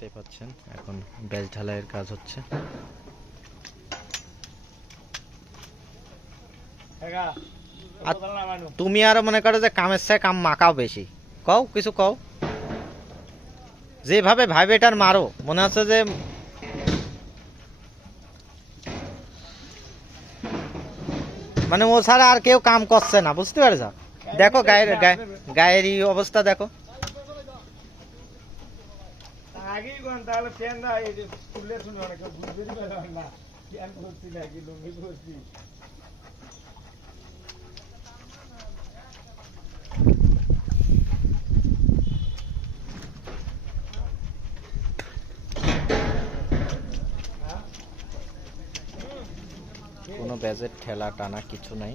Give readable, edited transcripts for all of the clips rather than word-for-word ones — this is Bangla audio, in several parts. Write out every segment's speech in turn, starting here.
দেখতেই পাচ্ছেন এখন বেল ঢালাইয়ের কাজ হচ্ছে। তুমি আরো মনে করো যে কামের চাই কাম মাকাও বেশি, কও কিছু কও। যেভাবে ভাইবেটার মারো মনে হচ্ছে যে মানে ও ছাড়া আর কেউ কাম করছে না, বুঝতে পারছ? দেখো গায়ের গায়ের অবস্থা দেখো। কোনো ব্যাজের ঠেলা টানা কিছু নাই,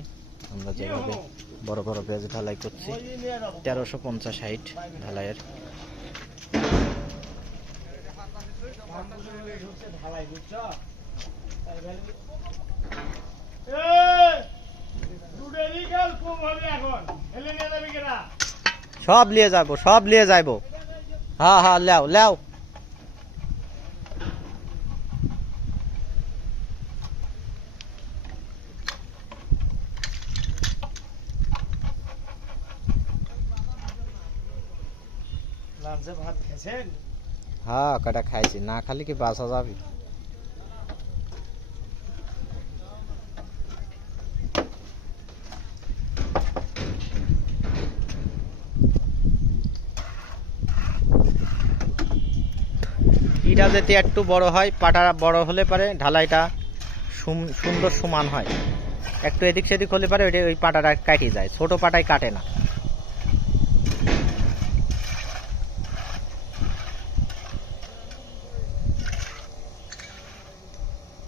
আমরা যেভাবে বড় বড় ব্যাজ ঢালাই করছি 1350 হাইট ঢালাইয়ের। সব নিয়ে যাবো, সব নিয়ে যাইবো। হ্যাঁ হ্যাঁ লেও লেও। হ্যাঁ কটা খাইছি, না খালি কি বাসা যাবি। ইটা যদি একটু বড় হয়, পাটা বড় হলে পারে ঢালাইটা সুন্দর সমান হয়। একটু এদিক সেদিক হলে পারে ওই পাটাটা কাটি যায়, ছোট পাটায় কাটে না।